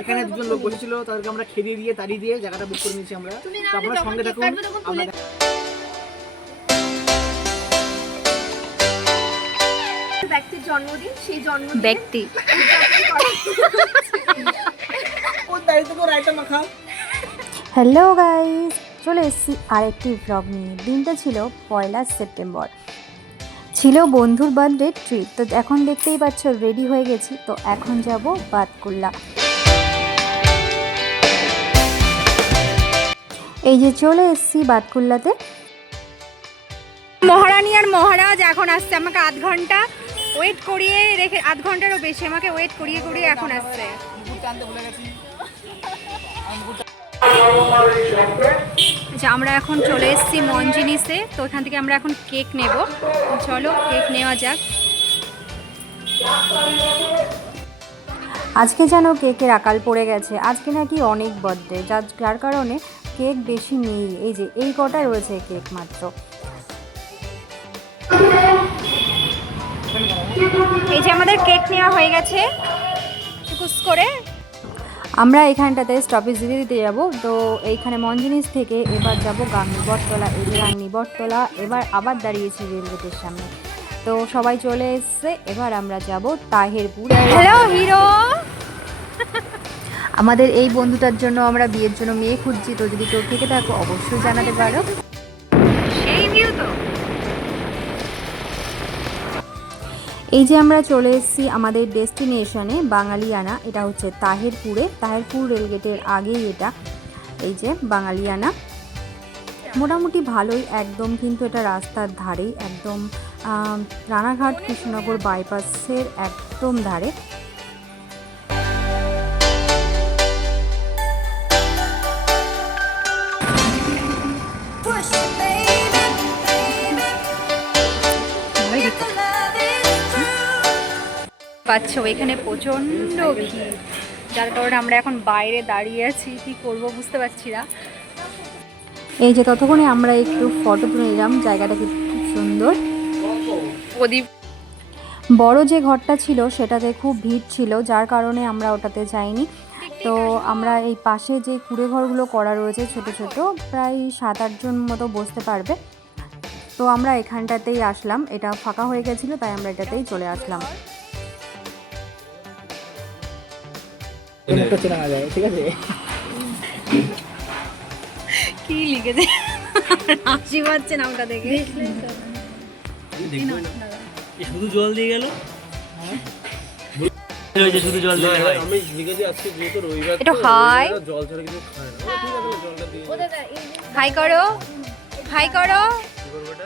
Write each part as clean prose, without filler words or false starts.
এখানে দুজন লোক বসেছিল, তাদেরকে আমরা খেদিয়ে দিয়ে তাড়িয়ে দিয়ে জায়গাটা বুক করে নিয়েছি আমরা। তো আপনারা সঙ্গে থাকুন। আমরা ব্যক্তির জন্মদিন, সেই জন্মদিন ব্যক্তি কোন দাঁড়িয়ে তো রাইটা মাখা। হ্যালো গাইস, চলে এসেছি আরেকটি ব্লগ নিয়ে। দিনটা ছিল 1 সেপ্টেম্বর, ছিল বন্ধুর বার্থডে ট্রিট। তো এখন দেখতেই পাচ্ছ রেডি হয়ে গেছি, তো এখন যাব বাতকুল্লা। এই যে চলে এসেছি বাতকুল্লাতে। মহারানী আর মহারাজ এখন আসছে, আমাকে আধ ঘন্টা ওয়েট করিয়ে রেখে, আধ ঘন্টারও বেশি আমাকে ওয়েট করিয়ে করিয়ে এখন আসছে। আমরা এখন চলে এসেছি মঞ্জিনিসে, তো এখান থেকে আমরা এখন কেক নেব। চলো কেক নেওয়া যাক। আজকে যেন কেকের আকাল পড়ে গেছে, আজকে নাকি অনেক বার্থডে, যার কারণে কেক বেশি নেই। এই যে এই কটা রয়েছে কেক মাত্র। এই যে আমাদের কেক নেওয়া হয়ে গেছে টুকুস করে। আমরা এখানটাতে স্টপেজ দিতে দিতে যাব। তো এইখানে মঞ্জিনিস থেকে এবার যাব গাংনী বটতলা। এই যে গাংনী বটতলা, এবার আবার দাঁড়িয়েছি রেলগেটের সামনে। তো সবাই চলে এসছে, এবার আমরা যাব তাহেরপুর। Hello hero. আমাদের এই বন্ধুটার জন্য আমরা বিয়ের জন্য মেয়ে খুঁজছি, তো যদি কেউ থেকে থাকো অবশ্যই জানাতে পারো। সেই ভিউ তো। এই যে আমরা চলে এসেছি আমাদের ডেস্টিনেশনে বাঙালিয়ানা। এটা হচ্ছে তাহেরপুরে, তাহেরপুর রেলগেটের আগেই এটা। এই যে বাঙালিয়ানা, মোটামুটি ভালোই একদম, কিন্তু এটা রাস্তার ধারেই একদম, রানাঘাট কৃষ্ণনগর বাইপাসের একদম ধারে। পাচ্ছ এখানে প্রচণ্ড ভিড়, যার কারণে আমরা এখন বাইরে দাঁড়িয়ে আছি, কি করব বুঝতে পারছি না। এই যে ততক্ষণে আমরা একটু ফটো তুলে নিলাম, জায়গাটা খুব সুন্দর। বড় যে ঘরটা ছিল সেটাতে খুব ভিড় ছিল, যার কারণে আমরা ওটাতে যাইনি। তো আমরা এই পাশে যে কুড়ে ঘরগুলো করা রয়েছে ছোট ছোট, প্রায় 7-8 জন মতো বসতে পারবে। তো আমরা এখানটাতেই আসলাম, এটা ফাঁকা হয়ে গেছিলো, তাই আমরা এটাতেই চলে আসলাম। ঠিক আছে, কি লিখেছে হাসি পাচ্ছে নামটা দেখে। শুধু জল দিয়ে গেল, শুধু জল দিয়ে আমি লিখেছি আজকে যেহেতু রবিবার, এটা হাই জল ছাড়া কিছু খায় না। ঠিক আছে, জলটা দিয়ে হাই করো, হাই করো।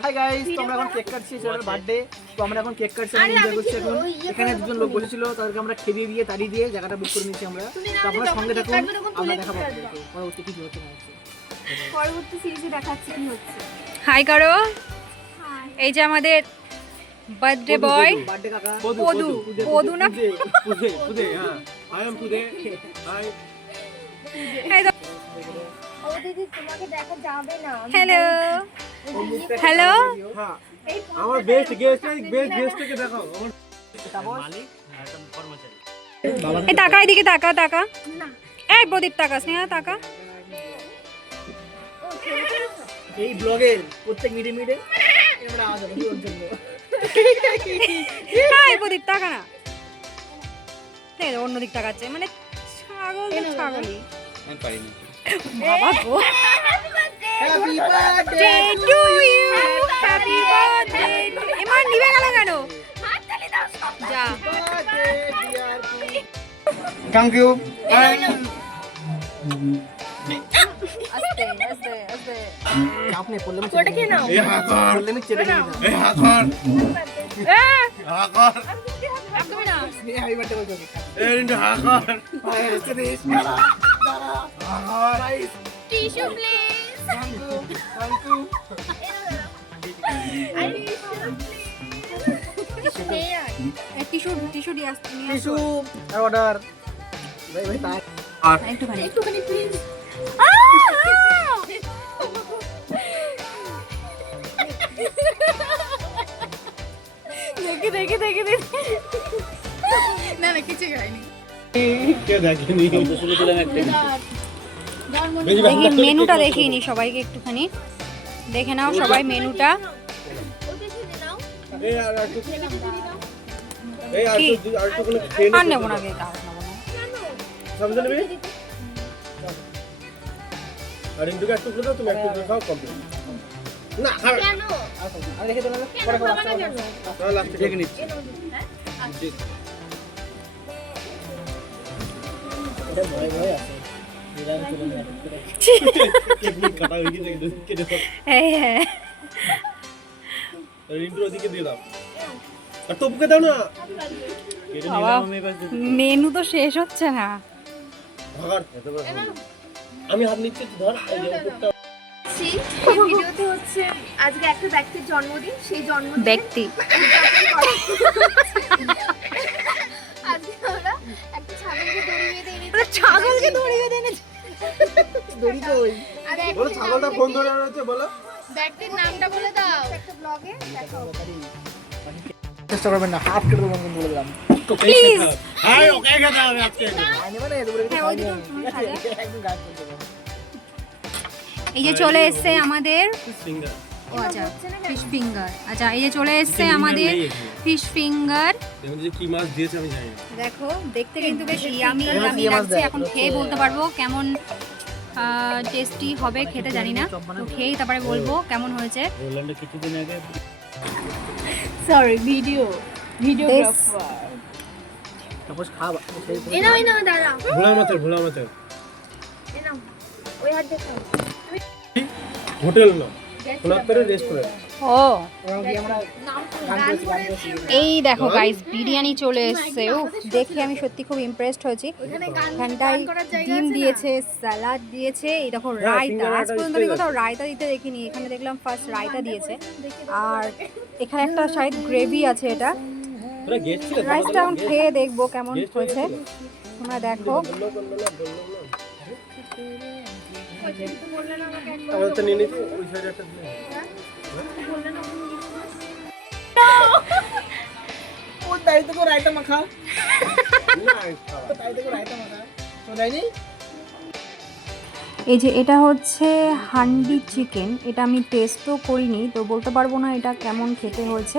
হাই গাইস, তো আমরা এখন কেক কাটছি, ছেলের বার্থডে। তো আমরা এখন কেক কাটছি, এনজয় করছি এখন। এখানে দুজন লোক বসেছিল, তাদেরকে আমরা খেদিয়ে দিয়ে তাড়িয়ে দিয়ে জায়গাটা বুক করে নিয়েছি আমরা। তো আপনারা সঙ্গে থাকুন, আমরা দেখাবো পরবর্তী কি হচ্ছে না হচ্ছে। পরবর্তী সিরিজে দেখাচ্ছি কি হচ্ছে। হাই করো। এই যে আমাদের বার্থডে বয় বার্থডে কাকা পদু, পদু না পুদে, পুদে, হ্যাঁ আই এম পুদে। হাই, ও দিদি তোমাকে দেখা যাবে না। Hello hello. হ্যাঁ আমার বেস্ট গেস্টকে দেখাও। আমার মালিক একদম কর্মচারী। এই টাকা, এদিকে টাকা, টাকা এই প্রদীপ, টাকা স্নেহা, টাকা। এই ব্লগের প্রত্যেক মিনিটে আমরা আওয়াজ হবে ওর জন্য। এই প্রদীপ টাকা না, ঠিক আছে অন্যদিক টাকাচ্ছে, মানে ছাগল তো ছাগলই। আমি পারিনি। বাবা গো, happy birthday day to you, happy birthday. এমন নিবে গেল কেন? যা থ্যাংক ইউ। আস্তে আস্তে আস্তে। আপনি পড়লে ওটা কে নাও? এই হাকার পড়লে আমি চেটে দিই। এই হাকার হাকার একদমই না। এই হ্যাপি বার্থডে বলছো। এই রিন্টু হাকার আয় চেরিস দাঁড়া হাকার guys. Tissue please. Thank you. Tissue tissue দিয়ে আসতে নিয়ে টিস্যু আর অর্ডার ভাই ভাই তাই আর একটুখানি প্লিজ। দেখি দেখি দেখি দেখি। না না কিছু হয়নি। কে দেখেনি দেখি মেনুটা দেখিয়ে নি সবাইকে একটুখানি দেখে নাও সবাই মেনুটা এই আর একটু এই আর কি? একটু আর একটু কোনো খেয়ে আর নেবো না কেক আর নেবো না সমঝে নেবে আর ইন্দুকে একটু করে দাও তুমি একটু করে খাও কমপ্লিট না খাও কেন আর রেখে দিলাম পরে খাবো না লাস্টে দেখে নিচ্ছি এটা ভয় ভয় আছে নিরাম চলে না কেক নিয়ে কাটা হয়ে গেছে কেটে দাও হ্যাঁ আর ইন্দ্র দিকে দিয়ে দাও আর টপকে দাও না কেটে বাবা মেনু তো শেষ হচ্ছে না ভাগার আমি হাত নিচ্ছি তুই ধর এই যে উপরটা এই ভিডিওতে হচ্ছে আজকে একটা ব্যক্তির জন্মদিন সেই জন্মদিন ব্যক্তি আজকে আমরা একটা ছাগলকে ছাগলকে দড়ি বেঁধে এনেছি দড়ি বেঁধে এনেছে দড়ি কই আর বলো ছাগলটা ফোন ধরে আছে বলো ব্যক্তির নামটা বলে দাও একটা ব্লগে দেখাও চেষ্টা করবেন না হাফ কেটে দেবো বলে দিলাম প্লিজ হাই ওকে খেতে হবে আজকে আইনে মানে দুপুরে হ্যাঁ, ওই দুটো তুমি খাবে। একদম গাছ করতে হবে এই যে চলে এসেছে আমাদের সিঙ্গার ও আচ্ছা ফিশ ফিঙ্গার আচ্ছা এই যে চলে এসেছে আমাদের ফিশ ফিঙ্গার তুমি যে কি মাছ দিয়েছে আমি জানি না দেখো দেখতে কিন্তু বেশ ইয়ামি হ্যাঁ, ইয়ামি দিয়ে মাছ লাগছে দেয়। এখন খেয়ে বলতে পারবো কেমন টেস্টি হবে খেতে জানি না তো খেয়েই তারপরে বলবো কেমন হয়েছে পোল্যান্ডে কিছুদিন আগে সরি ভিডিও তারপর খাওয়া এনাও দাঁড়া ভোলা মাছের এনাও ওই হাত দেখাও হোটেল না সোনারপুরে রেস্টুরেন্ট ও ওরা গিয়ে আমরা গান করেছি গান করেছি এই দেখো গাইস বিরিয়ানি চলে এসেছে ও দেখে আমি সত্যি খুব ইমপ্রেসড হয়েছি এখানটায় ডিম দিয়েছে স্যালাড দিয়েছে এই দেখো রায়তা আজ পর্যন্ত আমি কোথাও রায়তা দিতে দেখিনি এখানে দেখলাম ফার্স্ট রায়তা দিয়েছে আর এখানে একটা সাইড গ্রেভি আছে এটা তোরা গেস্ট ছিল রাইসটা এখন খেয়ে দেখবো কেমন হয়েছে তোমরা দেখো আমরা তো নিয়ে নিচ্ছি ওই সাইডে একটা দিন ও তাই তো করে রায়তা মাখা না তাই তো করে রায়তা মাখা তো দেয়নি এই যে এটা হচ্ছে হান্ডি চিকেন এটা আমি টেস্টও করিনি তো বলতে পারবো না এটা কেমন খেতে হয়েছে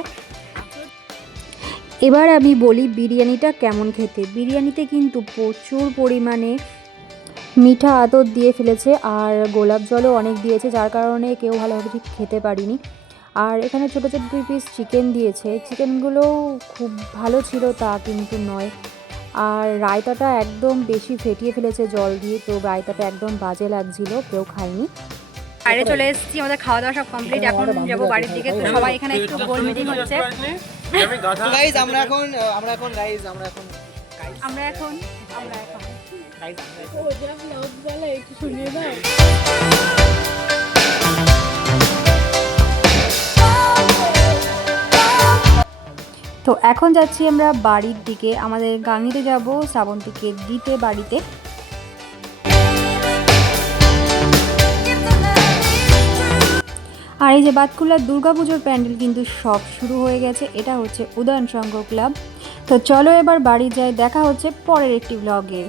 এবার আমি বলি বিরিয়ানিটা কেমন খেতে বিরিয়ানিতে কিন্তু প্রচুর পরিমাণে মিঠা আতর দিয়ে ফেলেছে আর গোলাপ জলও অনেক দিয়েছে যার কারণে কেউ ভালোভাবে ঠিক খেতে পারিনি আর এখানে ছোটো ছোটো 2 পিস চিকেন দিয়েছে চিকেনগুলোও খুব ভালো ছিল তা কিন্তু নয় আর রায়তাটা একদম বেশি ফেটিয়ে ফেলেছে জল দিয়ে তো রায়তাটা একদম বাজে লাগছিল কেউ খায়নি বাইরে চলে এসেছি আমাদের খাওয়া দাওয়া সব কমপ্লিট এখন যাবো বাড়ির দিকে তো সবাই এখানে একটু গোল মিটিং হচ্ছে আমি গাধা গাইস আমরা এখন গাইস তো এখন যাচ্ছি আমরা বাড়ির দিকে আমাদের গাংনিতে যাব শ্রাবন্তীকে দিতে বাড়িতে আর এই যে বাতকুল্লার দুর্গাপুজোর প্যান্ডেল কিন্তু সব শুরু হয়ে গেছে এটা হচ্ছে উদয়ন সংঘ ক্লাব তো চলো এবার বাড়ি যাই দেখা হচ্ছে পরের একটি ব্লগে